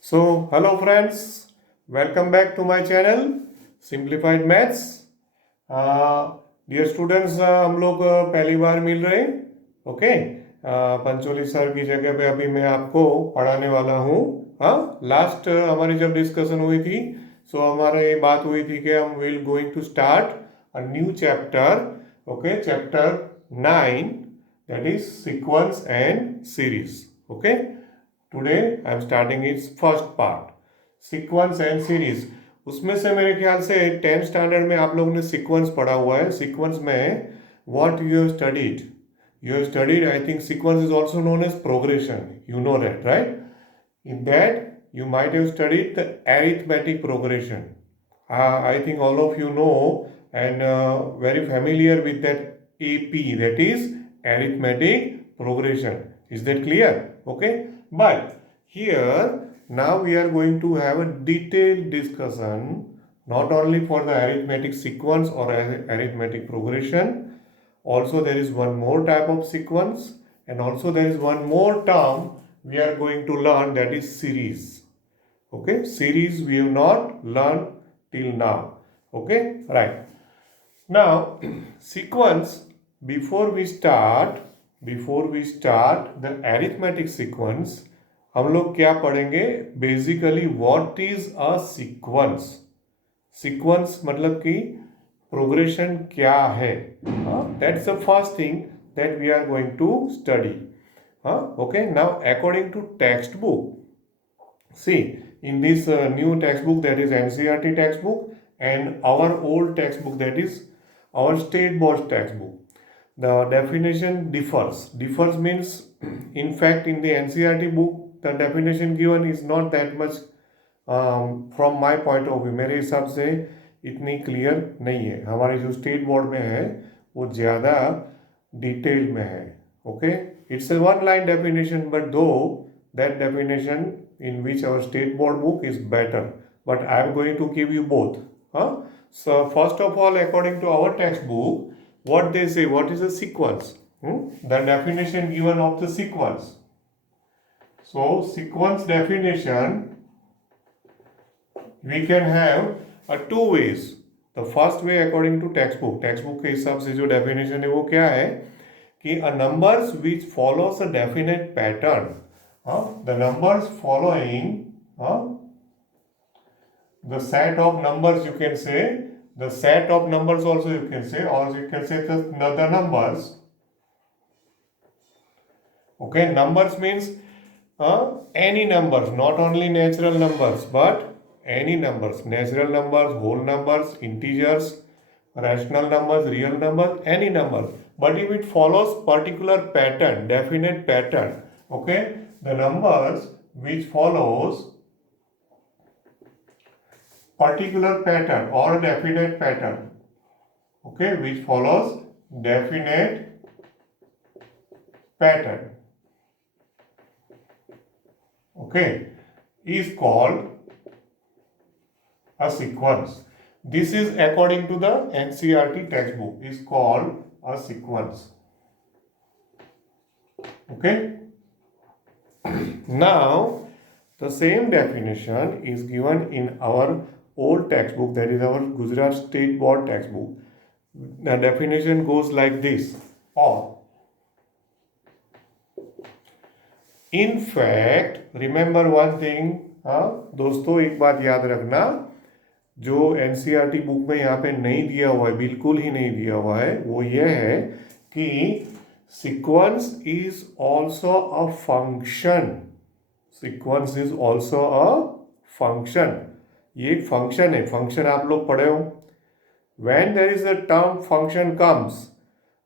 So, hello friends, welcome back to my channel Simplified Maths. Dear students, हम लोग पहली बार मिल रहे हैं. ओके. पंचोली सर की जगह पे अभी मैं आपको पढ़ाने वाला हूँ. हाँ, लास्ट हमारी जब डिस्कशन हुई थी सो हमारे बात हुई थी कि हम will going to start a new chapter. Okay, chapter 9, that is sequence and series. Okay, today I am starting its first part, sequence and series. उसमें से मेरे ख्याल से 10th स्टैंडर्ड में आप लोगों ने सीक्वेंस पढ़ा हुआ है. सीक्वेंस में what you have studied, I think sequence is also known as progression. You know that, right? In that, you might have studied the arithmetic progression. I think all of you know and very familiar with that AP, that is arithmetic progression. Is that clear? Okay. But here, now we are going to have a detailed discussion, not only for the arithmetic sequence or arithmetic progression. Also, there is one more type of sequence, and also there is one more term we are going to learn, that is series. Okay, series we have not learned till now. Okay, right. Now sequence, before we start the arithmetic sequence, हम लोग क्या पढ़ेंगे? Basically what is a sequence. Sequence मतलब कि progression क्या है. That's the first thing that we are going to study. Okay, now according to textbook, see, in this new textbook, that is NCERT textbook, and our old textbook, that is our state board textbook, the definition differs means in fact in the NCERT book the definition given is not that much from my point of view. मेरे हिसाब से इतनी clear नहीं है. हमारे जो state board में है वो ज़्यादा डिटेल में है. Okay, it's a one line definition, but though that definition in which our state board book is better, but I am going to give you both. So first of all, according to our textbook, what they say, what is a sequence? The definition given of the sequence. So sequence definition we can have two ways. The first way according to textbook के हिसाब से जो definition है वो क्या है कि a numbers which follows a definite pattern, the numbers following the set of numbers, you can say the set of numbers also, you can say, or you can say the numbers. Okay, numbers means any numbers, not only natural numbers but any numbers, natural numbers, whole numbers, integers, rational numbers, real numbers, any number. But if it follows particular pattern, definite pattern, okay, the numbers which follows particular pattern or definite pattern, okay, which follows definite pattern, okay, is called a sequence. This is according to the NCERT textbook, is called a sequence. Okay. Now the same definition is given in our old textbook, that is our Gujarat State Board textbook. The definition goes like this. Or in fact, remember one thing, दोस्तों एक बात याद रखना, जो NCERT book में यहाँ पे नहीं दिया हुआ है, बिल्कुल ही नहीं दिया हुआ है, वो ये है कि sequence is also a function. Sequence is also a function. ये एक फंक्शन है. फंक्शन आप लोग पढ़े हो. When there is a term function comes,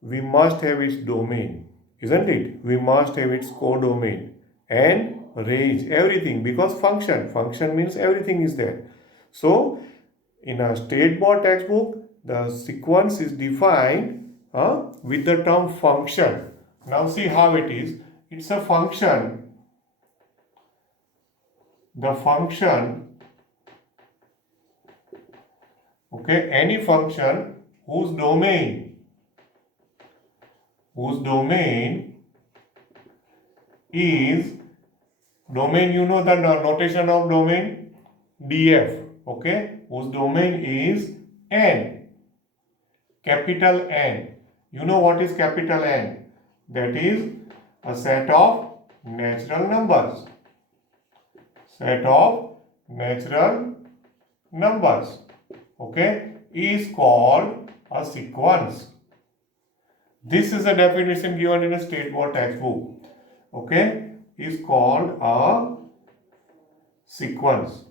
we must have its domain, isn't it? We must have its codomain and range, everything, because function means everything is there. So in a state board textbook, the sequence is defined with the term function. Now see how it is. It's a function. The function, okay, any function whose domain is Domain, you know the notation of domain? DF. Okay, whose domain is N. Capital N. You know what is capital N? That is a set of natural numbers. Set of natural numbers. Okay, is called a sequence. This is a definition given in a state board textbook. Okay, is called a sequence.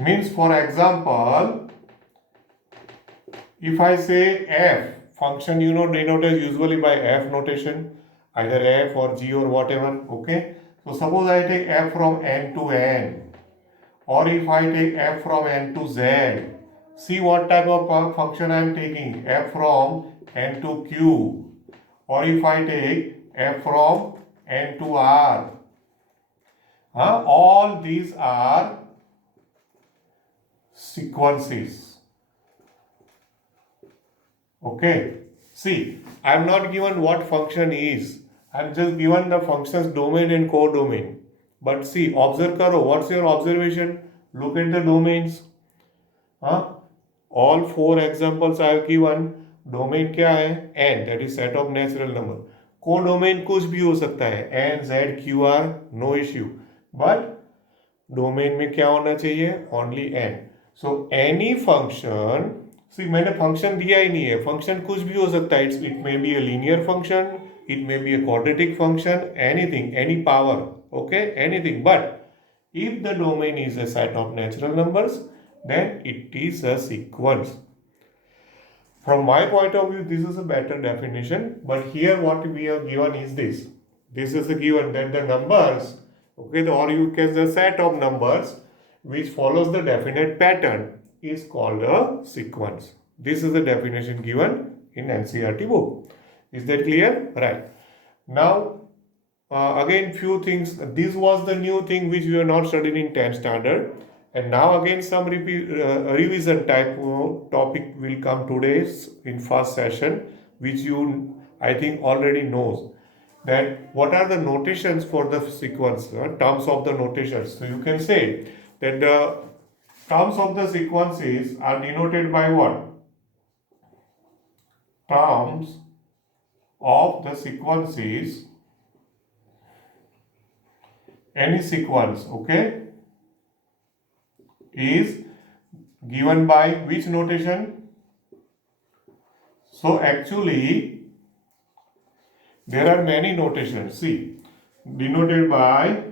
Means, for example, if I say f function, you know, denoted usually by f notation, either f or g or whatever. Okay, so suppose I take f from n to n, or if I take f from n to z, see what type of function I am taking, f from n to q, or if I take f from n to r. All these are sequences. Okay, see, I am not given what function is. I am just given the function's domain and codomain. But see, observe karo. What's your observation? Look at the domains. All four examples I have given. Domain क्या है? N, that is set of natural number. Codomain कुछ भी हो सकता है. N, Z, Q, R, no issue. But domain में क्या होना चाहिए? Only N. So any function, see, मैंने फंक्शन दिया ही नहीं है. फंक्शन कुछ भी हो सकता है. It may be a linear function, it may be a quadratic function, anything, any power, okay, anything. But if the domain is a set of natural numbers, then it is a sequence. From my point of view, this is a better definition. But here what we are given is this. This is a given that the numbers, okay, or you can the set of numbers which follows the definite pattern is called a sequence. This is the definition given in NCERT book. Is that clear? Right. Now, again, few things. This was the new thing which we are not studying in 10th standard. And now again some revision type topic will come today in first session, which you, I think, already knows. That what are the notations for the sequence, terms of the notations. So you can say that the terms of the sequences are denoted by what? Terms of the sequences, any sequence, okay, is given by which notation? So actually there are many notations. See, denoted by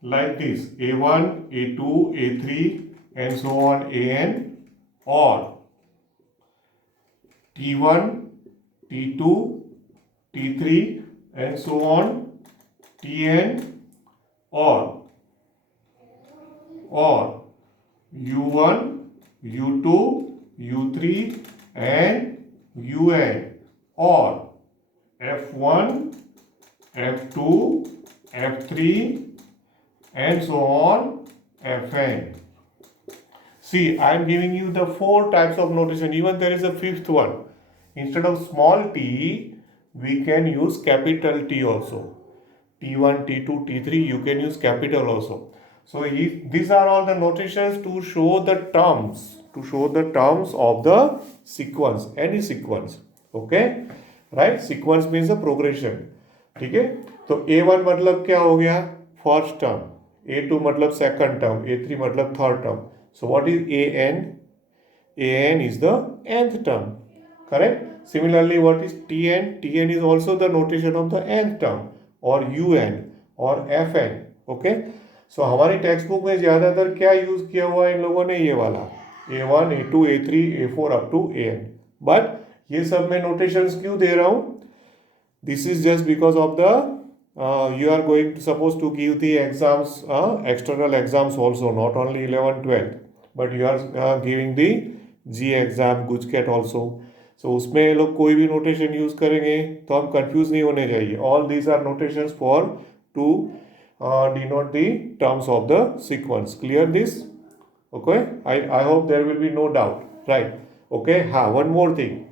like this: A1, A2, A3, and so on, AN, or T1, T2, T3, and so on, TN, or U1, U2, U3, and UN, or F1, F2, F3, and so on, Fn. See, I am giving you the four types of notation. Even there is a fifth one. Instead of small t, we can use capital T also. T1, T2, T3, you can use capital also. So these are all the notations to show the terms, of the sequence, any sequence. Okay, right? Sequence means a progression. ठीक है, तो A1 मतलब क्या हो गया? First term. A2 मतलब second term. A3 मतलब third term. So what is AN? AN is the nth term. Correct? Similarly, what is TN? TN is also the notation of the nth term, or UN, or FN. Okay? So हमारी text book में ज़्यादातर क्या use किया हुआ है इन लोगों ने? ये वाला A1, A2, A3, A4 up to AN. But ये सब में नोटेशंस क्यों दे रहा हूँ? This is just because of the you are going to supposed to give the exams, external exams also, not only 11th 12th, but you are giving the G exam, GUJCAT also. So उसमें ये लोग कोई भी notation use करेंगे तो हम confuse नहीं होने चाहिए. All these are notations for to denote the terms of the sequence. Clear this? Okay, I hope there will be no doubt, right? Okay, one more thing.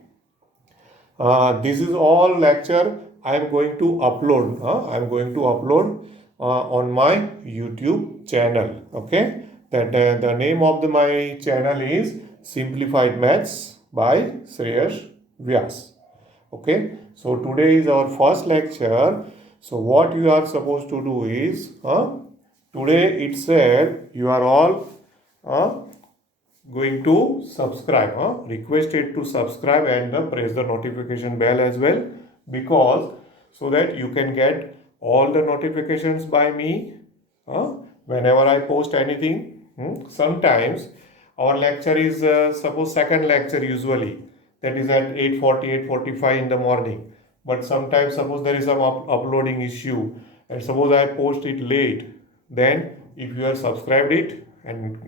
This is all lecture I'm going to upload. On my YouTube channel. Okay, that the name of my channel is Simplified Maths by Shreyas Vyas. Okay, so today is our first lecture. So what you are supposed to do is, today itself you are all going to subscribe, requested to subscribe and press the notification bell as well, because so that you can get all the notifications by me whenever I post anything. Sometimes our lecture is suppose second lecture usually, that is at 8:40 8:45 in the morning, but sometimes suppose there is some uploading issue and suppose I post it late, then if you have subscribed it and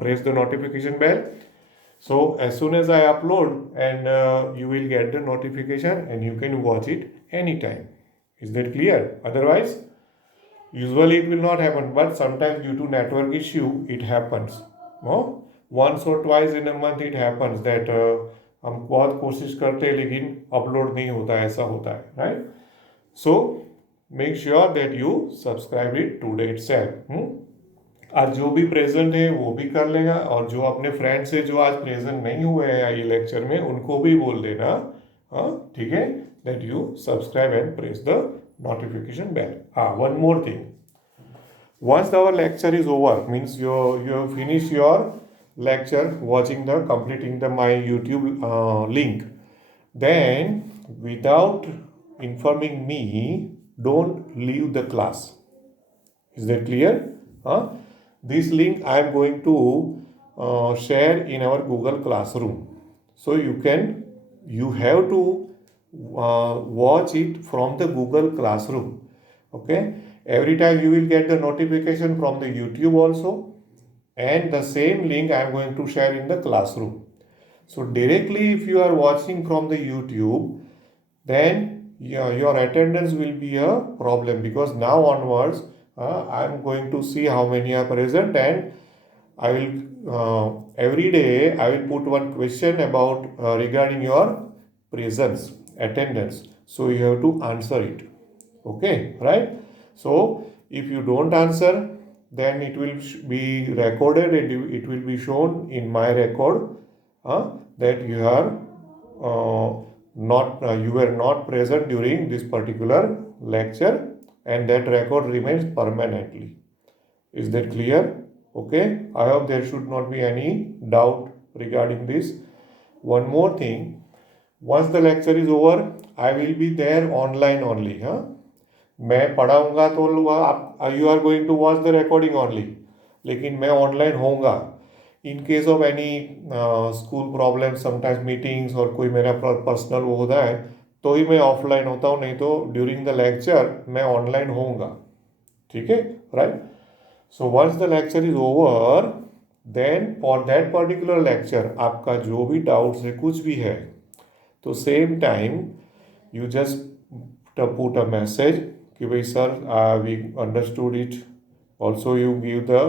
press the notification bell, so as soon as I upload, and you will get the notification and you can watch it anytime. Is that clear? Otherwise, usually it will not happen, but sometimes due to network issue it happens. Once or twice in a month it happens that हम बहुत कोशिश करते हैं लेकिन upload नहीं होता है, ऐसा होता है, right? So make sure that you subscribe it today itself. आज जो भी प्रेजेंट है वो भी कर लेगा, और जो अपने फ्रेंड से जो आज प्रेजेंट नहीं हुए हैं ये लेक्चर में उनको भी बोल देना, ठीक है, that you subscribe and press the notification bell. One more thing. Once our lecture is over, means you have finished your lecture watching completing my YouTube link, then without informing me, don't leave the class. Is that clear? This link I am going to share in our Google Classroom. So you have to watch it from the Google Classroom. Okay, every time you will get the notification from the YouTube also, and the same link I am going to share in the classroom. So directly if you are watching from the YouTube, then your attendance will be a problem, because now onwards I am going to see how many are present, and I will every day I will put one question about regarding your presence, attendance. So you have to answer it. Okay, right? So if you don't answer, then it will be recorded and it will be shown in my record that you are you were not present during this particular lecture, and that record remains permanently. Is that clear? Okay, I hope there should not be any doubt regarding this. One more thing, once the lecture is over, I will be there online only. मैं पढ़ाऊँगा तो you are going to watch the recording only, लेकिन मैं online होऊंगा. In case of any school problem, sometimes meetings और कोई मेरा personal वो होता है तो ही मैं ऑफलाइन होता हूँ, नहीं तो ड्यूरिंग द लेक्चर मैं ऑनलाइन होऊंगा. ठीक है, right? So once the lecture is over, then for that particular lecture आपका जो भी डाउट्स है, कुछ भी है, तो same time you just put a message कि भाई sir we understood it. Also you give the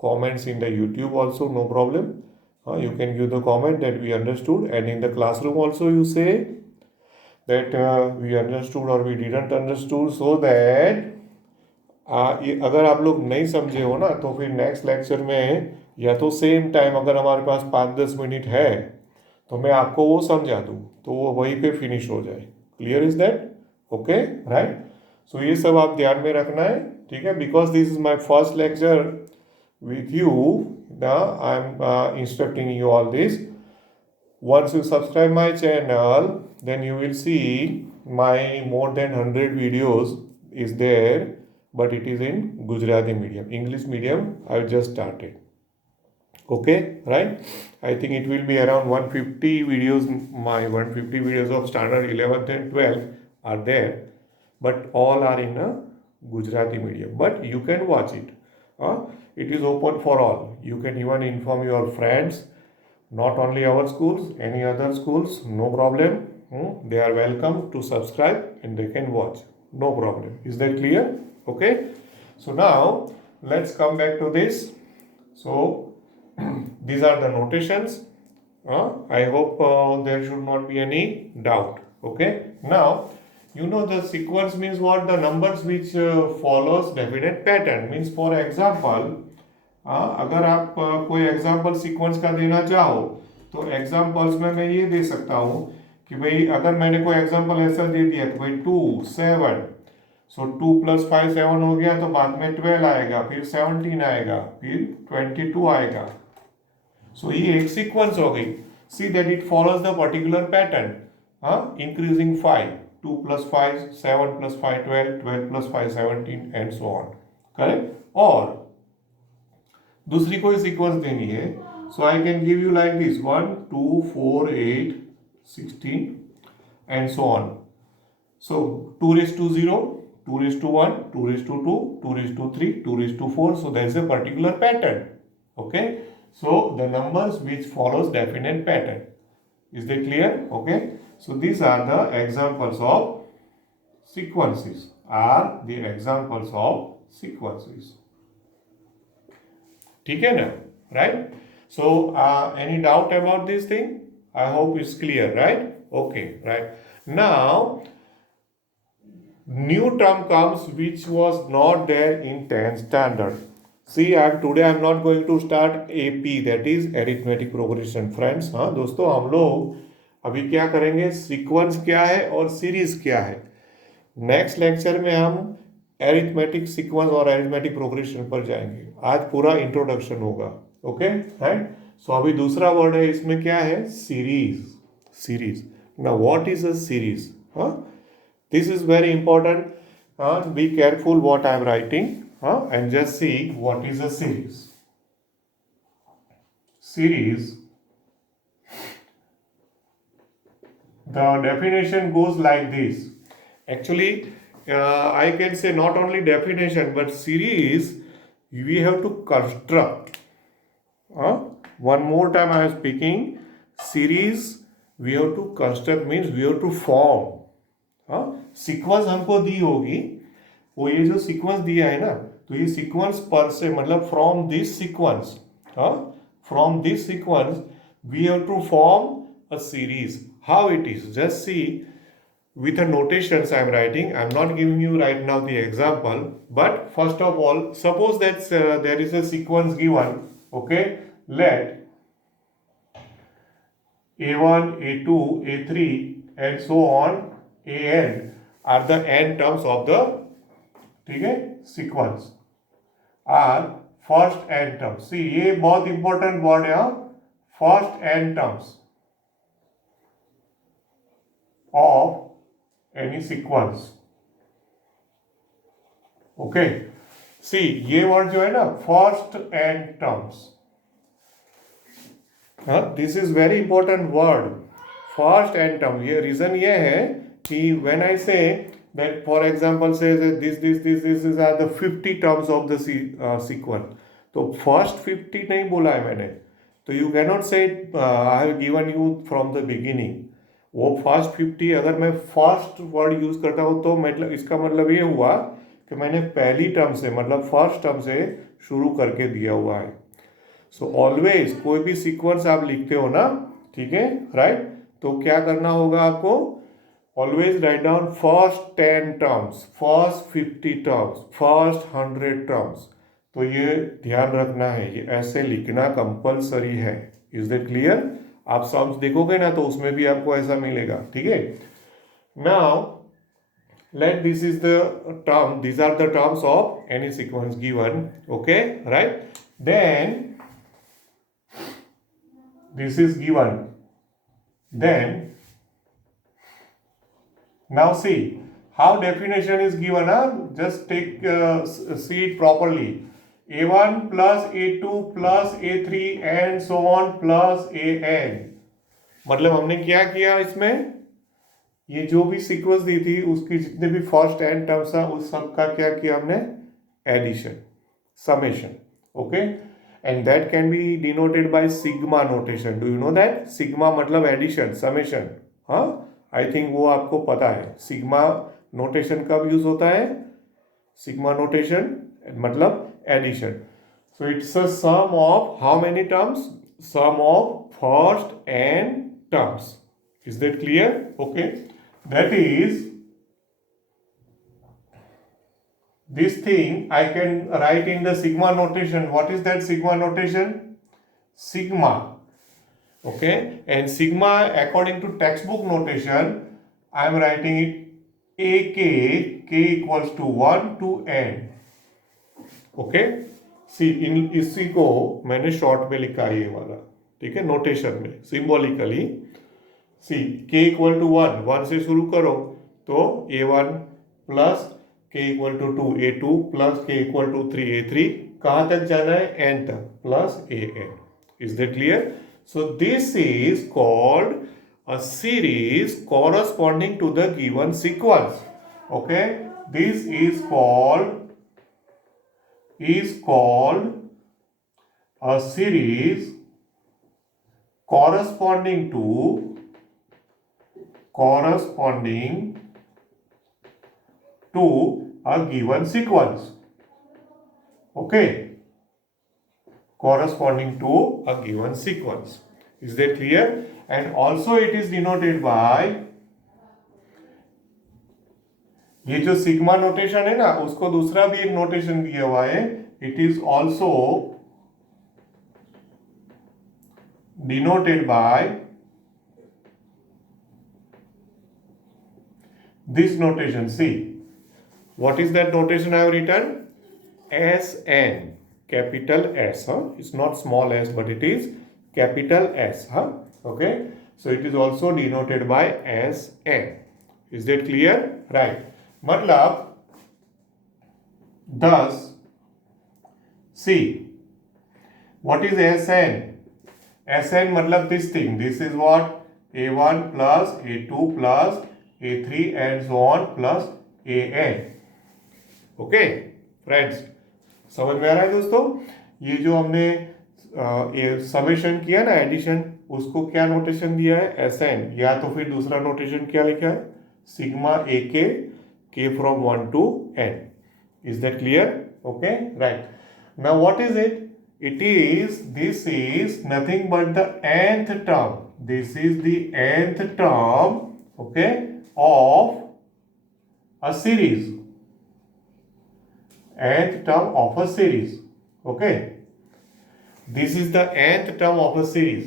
comments in the YouTube also, no problem. You can give the comment that we understood, and in the classroom also you say that we understood or we didn't understood, so that अगर आप लोग नहीं समझे हो ना तो फिर next lecture में या तो सेम टाइम अगर हमारे पास 5-10 मिनट है तो मैं आपको वो समझा दूँ, तो वो वहीं पे फिनिश हो जाए. Clear is that? Okay, right? So ये सब आप ध्यान में रखना है, ठीक है, because this is my first lecture with you. I am instructing you all this. Once you subscribe my channel, then you will see my more than 100 videos is there, but it is in Gujarati medium. English medium I just started. Okay, right? I think it will be around 150 videos. My 150 videos of standard 11th and 12th are there, but all are in a Gujarati medium. But you can watch it. It is open for all. You can even inform your friends. Not only our schools, any other schools, no problem. They are welcome to subscribe and they can watch. No problem. Is that clear? Okay. So now let's come back to this. So these are the notations. I hope there should not be any doubt. Okay. Now you know the sequence means what? The numbers which follows definite pattern. Means for example, अगर आप कोई example sequence का देना चाहो तो examples में मैं ये दे सकता हूँ कि भाई अगर मैंने कोई एग्जाम्पल ऐसा दे दिया कि भाई 2 7, सो 2 + 5 7 हो गया, तो बाद में 12 आएगा, फिर 17 आएगा, फिर 22 आएगा। सो ये एक सीक्वेंस हो गई। See that it follows the particular pattern, increasing 5, 2 + 5 7 + 5 12, 12 + 5 17 and so on. Correct. और दूसरी कोई सीक्वेंस देनी है, so I can give you like this 1 2 4 8 16 and so on. So 2 to 0, 2 to 1, 2 to 2, 2 to 3, 2 to 4. So there is a particular pattern. Okay. So the numbers which follows definite pattern. Is that clear? Okay. So these are the examples of sequences. Are the examples of sequences. ठीक है ना? Right? So any doubt about this thing? I hope it's clear, right? Okay, right. Now new term comes which was not there in 10th standard. See, today I'm not going to start AP, that is arithmetic progression. Friends, हाँ दोस्तों, हम लोग अभी क्या करेंगे, sequence क्या है और सीरीज क्या है। नेक्स्ट लेक्चर में हम एरिथमेटिक सीक्वेंस और एरिथमेटिक प्रोग्रेशन पर जाएंगे। आज पूरा इंट्रोडक्शन होगा। Okay, right. सो अभी दूसरा वर्ड है इसमें, क्या है, series. Series. Now what is a series? This is very important. Be careful what I am writing, and just see what is a series. Series, the definition goes like this. Actually, I can say not only definition, but series we have to construct. One more time I am speaking. Series we have to construct means we have to form. Sequence हमको दी होगी, वो ये जो sequence दिया है ना, तो ये सीक्वेंस पर से मतलब from this sequence, from this sequence we have to form a series. How it is, just see with the notations I am writing. I am not giving you right now the example, but first of all, suppose that there is a sequence given. Okay, let A1 A2 A3 and so on an are the n terms of the, ठीक है, sequence are first n terms. See, ये बहुत important word है, first n terms of any sequence. Okay, see ये word जो है ना, first n terms, this is very important word, first n term. ये रीजन ये है कि when I say that, for example, says that this are the 50 terms of the sequence, तो first 50 नहीं बोला है मैंने, तो you cannot say I have given you from the beginning. वो first 50 अगर मैं first word यूज करता हूँ तो मतलब इसका मतलब ये हुआ कि मैंने पहली टर्म से मतलब फर्स्ट टर्म से शुरू करके दिया हुआ है. सो ऑलवेज कोई भी सीक्वेंस आप लिखते हो ना, ठीक है, राइट, तो क्या करना होगा आपको, always write down first 10 terms, first 50 terms, first 100 terms. तो ये ध्यान रखना है, ये ऐसे लिखना कंपलसरी है. Is that clear? आप सम्स देखोगे ना तो उसमें भी आपको ऐसा मिलेगा. ठीक है. Now let this is the term, these are the terms of any sequence given. Okay, right? Then this is given, then now see how definition is given. Just take see it properly. A1 plus A2 plus A3 and so on plus AN. मतलब हमने क्या किया इसमें, ये जो भी sequence दी थी उसकी जितने भी फर्स्ट एन टर्म्स था उस सब का क्या किया हमने, addition, summation. Okay, and that can be denoted by sigma notation. Do you know that? Sigma मतलब एडिशन, समेशन. हाँ, आई थिंक वो आपको पता है. सिग्मा नोटेशन कब यूज होता है? सिग्मा नोटेशन मतलब addition. So it's a sum of how many terms? Sum of first n terms. Is that clear? Okay, that is this thing I can write in the sigma notation. What is that sigma notation? Sigma. Okay, and sigma according to textbook notation I am writing it ak, k equals to 1 to n. Okay सी इन इसी को मैंने short में लिखा है ये वाला, ठीक है, नोटेशन में सिंबॉलिकली. सी के इक्वल टू 1 से शुरू करो तो a1 प्लस के इक्वल टू 2 a2 प्लस के इक्वल टू 3 a3, कहाँ तक जाना है? n तक, plus an. Is that clear? So this is called a series corresponding to the given sequence. Okay, this is called a series corresponding to a given sequence. Okay, corresponding to a given sequence. Is that clear? And also it is denoted by, ये जो sigma notation है ना, उसको दूसरा भी एक notation दिया हुआ है. It is also denoted by this notation. See what is that notation I have written? S n, capital S. It's not small S but it is capital S. Okay, so it is also denoted by Sn. Is that clear? Right. मतलब thus, see, what is Sn? Sn मतलब this thing. This is what? A1 plus A2 plus A3 and so on plus An. Okay, friends. समझ में आ रहा है दोस्तों? ये जो हमने ये समेशन किया ना, एडिशन, उसको क्या नोटेशन दिया है? S n. या तो फिर दूसरा नोटेशन क्या लिखा है? सिग्मा ए के from 1 to n. Is that clear? Okay, right. Now what is it? It is, this is nothing but the nth term. This is the nth term, okay, of a series. nth term of a series. Okay, this is the nth term of a series.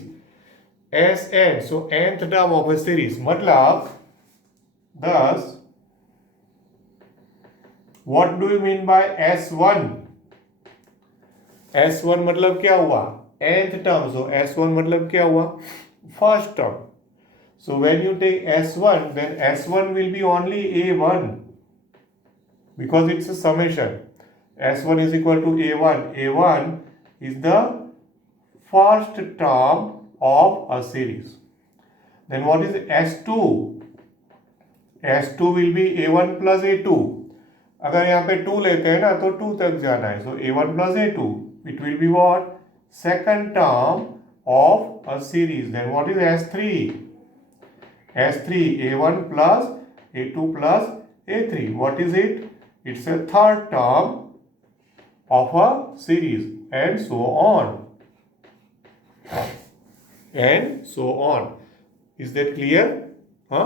Sn, so nth term of a series. मतलब, thus, what do you mean by S1? S1 मतलब क्या हुआ? nth term. So S1 मतलब क्या हुआ? First term. So when you take S1, then S1 will be only A1 because it's a summation. S1 is equal to A1. A1 is the first term of a series. Then what is S2? S2 will be A1 plus A2. अगर यहाँ पे 2 लेते हैं ना तो 2 तक जाना है. So A1 plus A2. It will be what? Second term of a series. Then what is S3? S3 A1 plus A2 plus A3. What is it? It's a third term of a series, and so on. And so on. Is that clear? हाँ,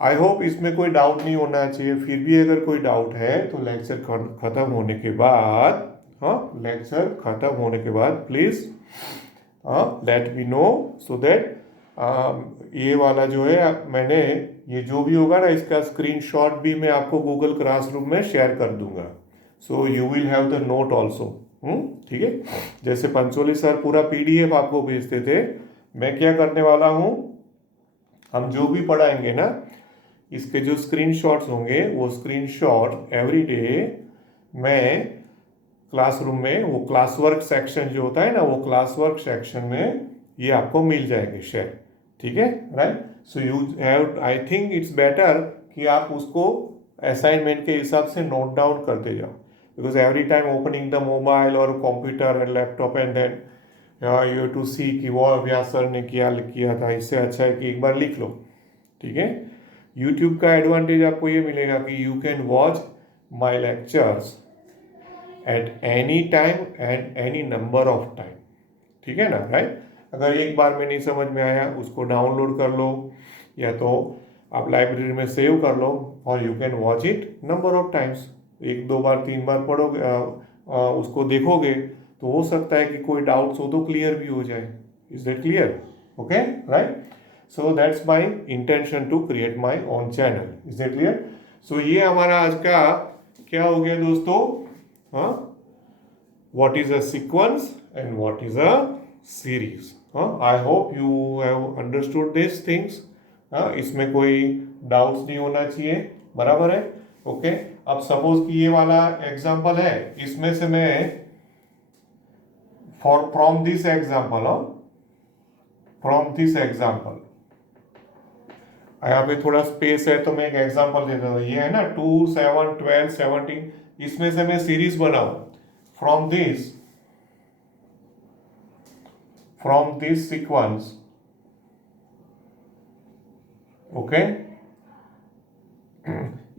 I hope इसमें कोई doubt नहीं होना चाहिए. फिर भी अगर कोई डाउट है तो लेक्चर खत्म होने के बाद, लेक्चर खत्म होने के बाद please let me know, so that ये वाला जो है मैंने, ये जो भी होगा ना, इसका स्क्रीनशॉट भी मैं आपको गूगल क्लासरूम में शेयर कर दूंगा. So you will have the note also. ठीक है, जैसे पंचोली सर पूरा PDF आपको भेजते थे, मैं क्या करने वाला हूँ, हम जो भी पढ़ाएंगे ना, इसके जो स्क्रीनशॉट्स होंगे वो स्क्रीनशॉट एवरी डे मैं क्लासरूम में, वो क्लास वर्क सेक्शन जो होता है ना, वो क्लास वर्क सेक्शन में ये आपको मिल जाएंगे शेयर. ठीक है, right. So you have, I think it's better कि आप उसको असाइनमेंट के हिसाब से नोट डाउन करते जाओ, because every time opening the mobile और computer and laptop and then you to see कि वो अभ्यास सर ने किया था. इससे अच्छा है कि एक बार लिख लो. ठीक है, यूट्यूब का एडवांटेज आपको ये मिलेगा कि you can watch my lectures at any time and any number of time. ठीक है ना, राइट. अगर एक बार में नहीं समझ में आया, उसको डाउनलोड कर लो या तो आप लाइब्रेरी में सेव कर लो, और you can watch it number of times. एक दो बार तीन बार पढ़ोगे उसको देखोगे तो हो सकता है कि कोई डाउट्स हो तो क्लियर भी हो जाए. Is that clear? Okay, right. So that's my intention to create my own channel. Is that clear? So ये हमारा आज का क्या हो गया दोस्तों? हाँ, what is a sequence and what is a series. I hope you have understood these things. इसमें कोई डाउट्स नहीं होना चाहिए, बराबर है? ओके. अब सपोज कि ये वाला एग्जांपल है, इसमें से मैं फ्रॉम दिस एग्जांपल यहाँ पे थोड़ा स्पेस है तो मैं एक एग्जांपल देता हूँ. ये है ना 2, 7, 12, 17, इसमें से मैं सीरीज बनाऊं from this sequence. Okay,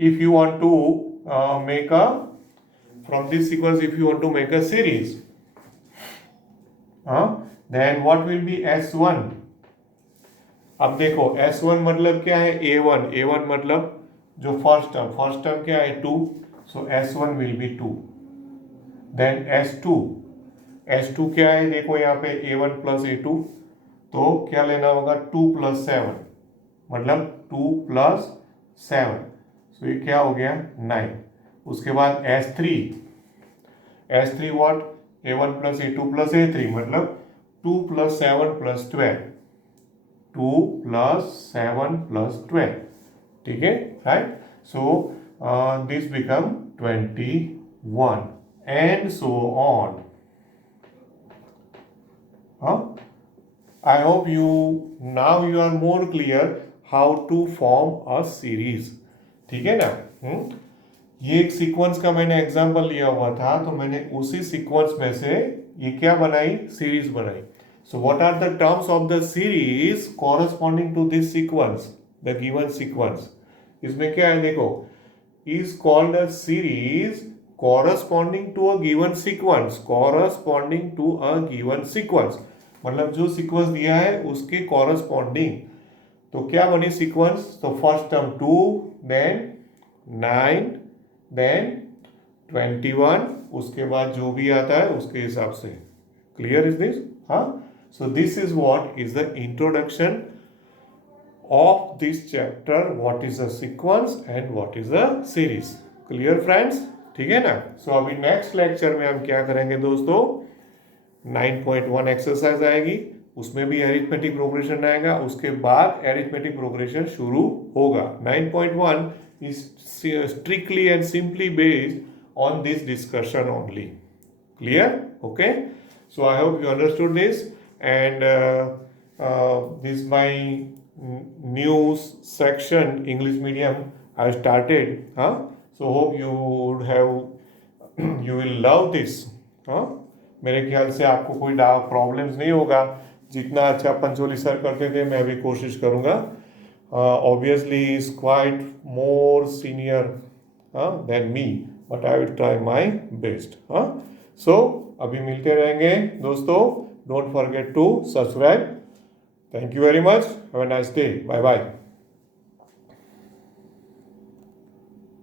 if you want to make a from this sequence, if you want to make a series, then what will be S1? अब देखो S1 मतलब क्या है? A1 मतलब जो फर्स्ट टर्म क्या है? 2. सो S1 will be 2. Then S2 क्या है? देखो यहाँ पे A1 प्लस A2, तो क्या लेना होगा? 2 + 7 मतलब 2 + 7, सो ये क्या हो गया? 9. उसके बाद S3 what? A1 + A2 + A3 मतलब 2 + 7 + 12, 2 + 7 + 12. ठीक है, right? So this become 21 and so on. I hope now you are more clear how to form a series. ठीक है ना? ये एक सीक्वेंस का मैंने एग्जांपल लिया हुआ था, तो मैंने उसी सीक्वेंस में से ये क्या बनाई? सीरीज बनाई. So what are the terms of the series corresponding to this sequence, the given sequence? इसमें क्या है? देखो, is called a series corresponding to a given sequence. मतलब जो सीक्वेंस दिया है उसके कॉरस्पॉन्डिंग. तो क्या बनी सीक्वेंस? तो फर्स्ट टर्म 2, देन 9, देन 21, उसके बाद जो भी आता है उसके हिसाब से. Clear is this? हाँ. So this is what is the introduction of this chapter. What is a sequence and what is a series. Clear friends? ठीक है ना? सो अभी नेक्स्ट लेक्चर में हम क्या करेंगे दोस्तों? 9.1 एक्सरसाइज आएगी, उसमें भी एरिथमेटिक प्रोग्रेशन आएगा, उसके बाद एरिथमेटिक प्रोग्रेशन शुरू होगा. 9.1 is strictly and simply based on this discussion only. Clear? Okay. So I hope you understood this and this my new section English medium I started. So hope you will love this. मेरे ख्याल से आपको कोई problems नहीं होगा. जितना अच्छा Pancholi sir करते थे मैं भी कोशिश करूँगा. Obviously he is quite more senior than me, but I will try my best. So अभी मिलते रहेंगे दोस्तों. Don't forget to subscribe. Thank you very much. Have a nice day. Bye bye.